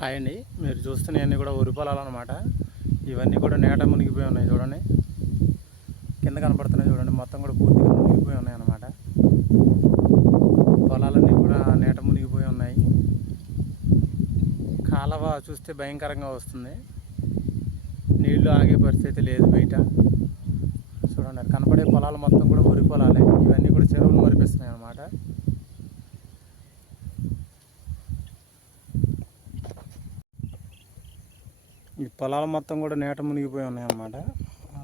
Hi అండి మీరు చూస్తున్నవన్నీ కూడా వరి పొలాలు అనమాట ఇవన్నీ కూడా నేట మునిగిపోయి ఉన్నాయి చూడండి. కింద కనపడుతున్నాయి చూడండి. మొత్తం కూడా పూర్తిగా మునిగిపోయి ఉన్నాయి అన్నమాట పొలాలన్నీ కూడా నేట మునిగిపోయి ఉన్నాయి. కాలవ చూస్తే భయంకరంగా వస్తుంది. నీళ్ళు ఆగే పరిస్థితి లేదు బయట. చూడండి కనపడే పొలాలు మొత్తం కూడా వరి పొలాలే ఇవన్నీ కూడా చెరువులు మరిపిస్తున్నాయి అన్నమాట పొలాలు మొత్తం కూడా నేట మునిగిపోయి ఉన్నాయన్నమాట.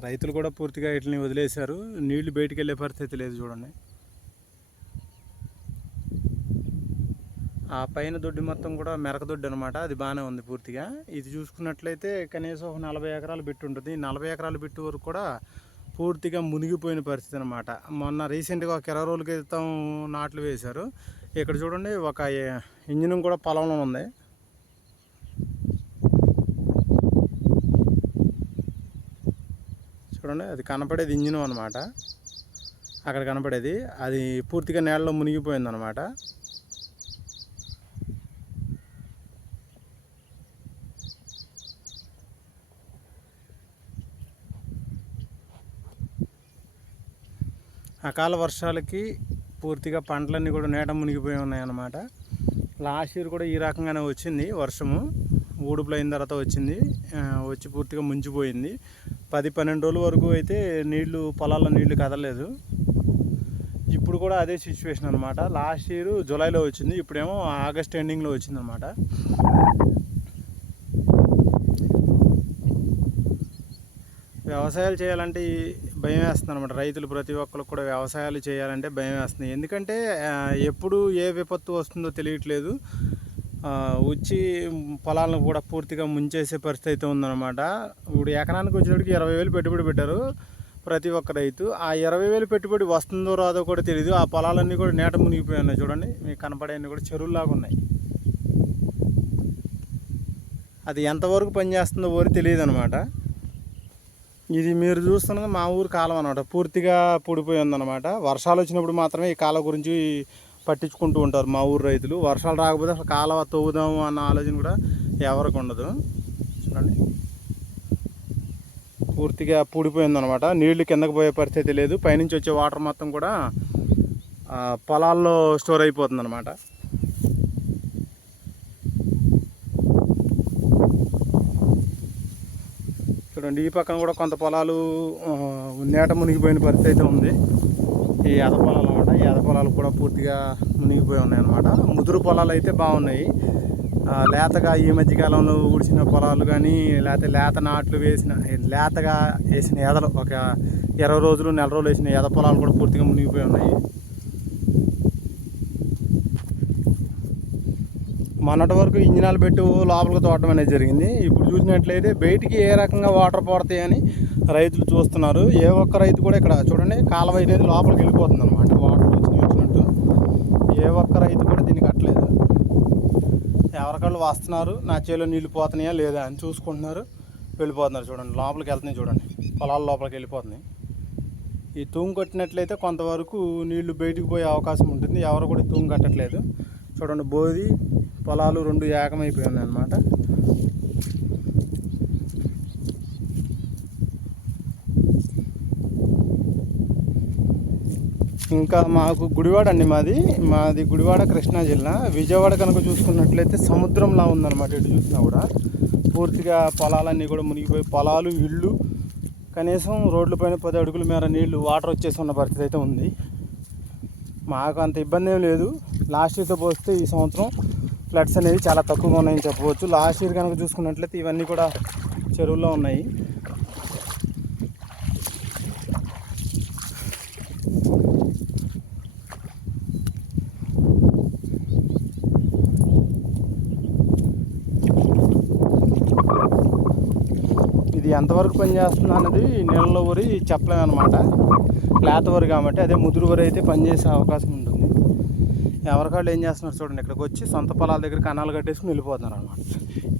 రైతులు కూడా పూర్తిగా వీటిని వదిలేశారు. నీళ్ళు బయటికి వెళ్ళే పరిస్థితి లేదు చూడండి. ఆ పైన దొడ్డి మొత్తం కూడా మెరక దొడ్డి అనమాట అది బాగానే ఉంది పూర్తిగా. ఇది చూసుకున్నట్లయితే కనీసం ఒక నలభై ఎకరాలు బిట్టు ఉంటుంది. నలభై ఎకరాలు బిట్టు వరకు కూడా పూర్తిగా మునిగిపోయిన పరిస్థితి అనమాట మొన్న రీసెంట్గా ఒక ఇరవై రోజుల క్రితం నాట్లు వేశారు. ఇక్కడ చూడండి ఒక ఇంజనం కూడా పొలంలో ఉంది. చూడండి అది కనపడేది ఇంజిన్ అనమాట అక్కడ కనపడేది. అది పూర్తిగా నీళ్ళలో మునిగిపోయింది అనమాట అకాల వర్షాలకి పూర్తిగా పంటలన్నీ కూడా నేట మునిగిపోయి ఉన్నాయన్నమాట. లాస్ట్ ఇయర్ కూడా ఈ రకంగానే వచ్చింది వర్షము. ఊడుపులు అయిన తర్వాత వచ్చింది. వచ్చి పూర్తిగా ముంచిపోయింది. పది పన్నెండు రోజుల వరకు అయితే నీళ్ళు పొలాల్లో నీళ్ళు కదలలేదు. ఇప్పుడు కూడా అదే సిచ్యువేషన్ అనమాట లాస్ట్ ఇయర్ జూలైలో వచ్చింది ఇప్పుడేమో ఆగస్ట్ ఎండింగ్లో వచ్చింది అనమాట వ్యవసాయాలు చేయాలంటే భయం వేస్తుంది అనమాట రైతులు ప్రతి ఒక్కరు కూడా వ్యవసాయాలు చేయాలంటే భయం వేస్తుంది. ఎందుకంటే ఎప్పుడు ఏ విపత్తు వస్తుందో తెలియట్లేదు. వచ్చి పొలాలను కూడా పూర్తిగా ముంచేసే పరిస్థితి అయితే ఉందన్నమాట. ఇప్పుడు ఎకరానికి వచ్చేటికి ఇరవై వేలు పెట్టుబడి పెట్టారు ప్రతి ఒక్క రైతు. ఆ ఇరవై వేలు పెట్టుబడి వస్తుందో రాదో కూడా తెలియదు ఆ పొలాలన్నీ కూడా నేట మునిగిపోయి ఉన్నాయి చూడండి. మీకు కనపడేవన్నీ కూడా చెరువులాగా ఉన్నాయి. అది ఎంతవరకు పనిచేస్తుందో ఊరి తెలియదు అనమాట ఇది మీరు చూస్తున్నది మా ఊరు కాలం అనమాట పూర్తిగా పూడిపోయి ఉందన్నమాట. వర్షాలు వచ్చినప్పుడు మాత్రమే ఈ కాలం గురించి పట్టించుకుంటూ ఉంటారు మా ఊరు రైతులు. వర్షాలు రాకపోతే అసలు కాలువ తవ్వుదాము అన్న ఆలోచన కూడా ఎవరికి ఉండదు. చూడండి. పూర్తిగా పూడిపోయింది అనమాట నీళ్ళు కిందకు పోయే పరిస్థితి లేదు. పైనుంచి వచ్చే వాటర్ మొత్తం కూడా పొలాల్లో స్టోర్ అయిపోతుంది అనమాట చూడండి ఈ పక్కన కూడా కొంత పొలాలు నేట మునిగిపోయిన పరిస్థితి అయితే ఉంది. ఈ ఎద పొలాలు అనమాట ఎద పొలాలు కూడా పూర్తిగా మునిగిపోయి ఉన్నాయి అనమాట ముదురు పొలాలు అయితే బాగున్నాయి. లేతగా ఈ మధ్యకాలంలో ఊడిచిన పొలాలు కానీ లేకపోతే లేత నాట్లు వేసిన లేతగా వేసిన ఎదలు ఒక ఇరవై రోజులు నెల రోజులు వేసిన ఎద పొలాలు కూడా పూర్తిగా మునిగిపోయి ఉన్నాయి. మొన్నటి వరకు ఇంజనాలు పెట్టి లోపలికి తోటమనేది అనేది జరిగింది. ఇప్పుడు చూసినట్లయితే బయటికి ఏ రకంగా వాటర్ పడతాయని రైతులు చూస్తున్నారు. ఏ ఒక్క రైతు కూడా ఇక్కడ చూడండి కాలువ అనేది లోపలికి వెళ్ళిపోతుంది అనమాట వాటర్ వచ్చి వచ్చినట్టు. ఏ ఒక్క రైతు కూడా దీనికి కట్టలేదు ఎవరికళ్ళు వస్తున్నారు నా చేలో నీళ్ళు పోతున్నాయా లేదా అని చూసుకుంటున్నారు వెళ్ళిపోతున్నారు చూడండి. లోపలికి వెళ్తున్నాయి చూడండి. పొలాల లోపలికి వెళ్ళిపోతున్నాయి. ఈ తూము కట్టినట్లయితే కొంతవరకు నీళ్ళు బయటికి పోయే అవకాశం ఉంటుంది. ఎవరు కూడా తూము కట్టట్లేదు. చూడండి బోధి పొలాలు రెండు ఏకమైపోయి ఉన్నాయి అన్నమాట. ఇంకా మాకు గుడివాడ అండి మాది. మాది గుడివాడ కృష్ణా జిల్లా. విజయవాడ కనుక చూసుకున్నట్లయితే సముద్రంలా ఉందన్నమాట ఇటు చూసినా కూడా. పూర్తిగా పొలాలన్నీ కూడా మునిగిపోయి పొలాలు ఇళ్ళు కనీసం రోడ్లపైన పది అడుగుల మేర నీళ్ళు వాటర్ వచ్చేసి ఉన్న పరిస్థితి అయితే ఉంది. మాకు అంత ఇబ్బంది ఏం లేదు. లాస్ట్ ఇయర్తో పోస్తే ఈ సంవత్సరం ఫ్లడ్స్ అనేవి చాలా తక్కువగా ఉన్నాయని చెప్పవచ్చు. లాస్ట్ ఇయర్ కనుక చూసుకున్నట్లయితే ఇవన్నీ కూడా చెరువుల్లో ఉన్నాయి. ఇది ఎంతవరకు పనిచేస్తుంది అన్నది నీళ్ళలో ఊరి చెప్పలేము అనమాట లేత వరి కాబట్టి అదే ముదురు వరి అయితే పనిచేసే అవకాశం ఉంటుంది. ఎవరికాళ్ళు ఏం చేస్తున్నారు చూడండి ఇక్కడికి వచ్చి సొంత పొలాల దగ్గర కణాలు కట్టేసుకుని వెళ్ళిపోతున్నారు అనమాట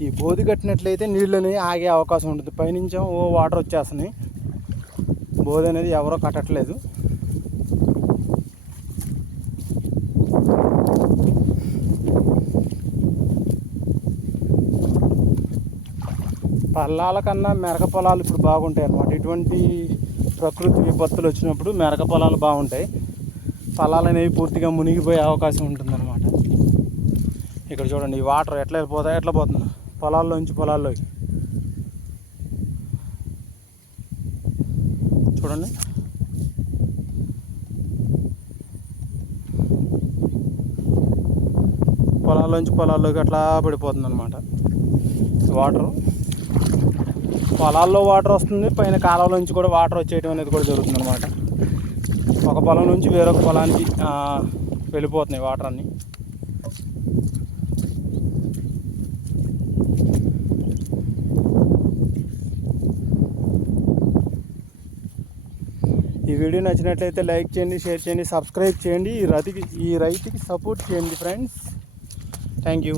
ఈ బోధి కట్టినట్లయితే నీళ్ళని ఆగే అవకాశం ఉంటుంది. పైనుంచే ఓ వాటర్ వచ్చేస్తున్నాయి. బోధి అనేది ఎవరో కట్టట్లేదు. పల్లాల కన్నా మెరక పొలాలు ఇప్పుడు బాగుంటాయి అన్నమాట. ఇటువంటి ప్రకృతి విపత్తులు వచ్చినప్పుడు మెరక పొలాలు బాగుంటాయి. పొలాలు అనేవి పూర్తిగా మునిగిపోయే అవకాశం ఉంటుందన్నమాట. ఇక్కడ చూడండి ఈ వాటర్ ఎట్లా వెళ్ళిపోతాయి ఎట్లా పోతుంది పొలాల్లోంచి పొలాల్లోకి. చూడండి. పొలాల్లోంచి పొలాల్లోకి అట్లా పడిపోతుంది అనమాట వాటర్. పొలాల్లో వాటర్ వస్తుంది పైన కాలువలోంచి కూడా వాటర్ వచ్చేయడం అనేది కూడా జరుగుతుంది అనమాట ఒక పొలం నుంచి వేరొక పొలానికి వెళ్ళిపోతున్నాయి వాటర్ అన్నీ. ఈ వీడియో నచ్చినట్లయితే లైక్ చేయండి షేర్ చేయండి సబ్స్క్రైబ్ చేయండి. ఈ రైతుకి ఈ రైతుకి సపోర్ట్ చేయండి ఫ్రెండ్స్. Thank you.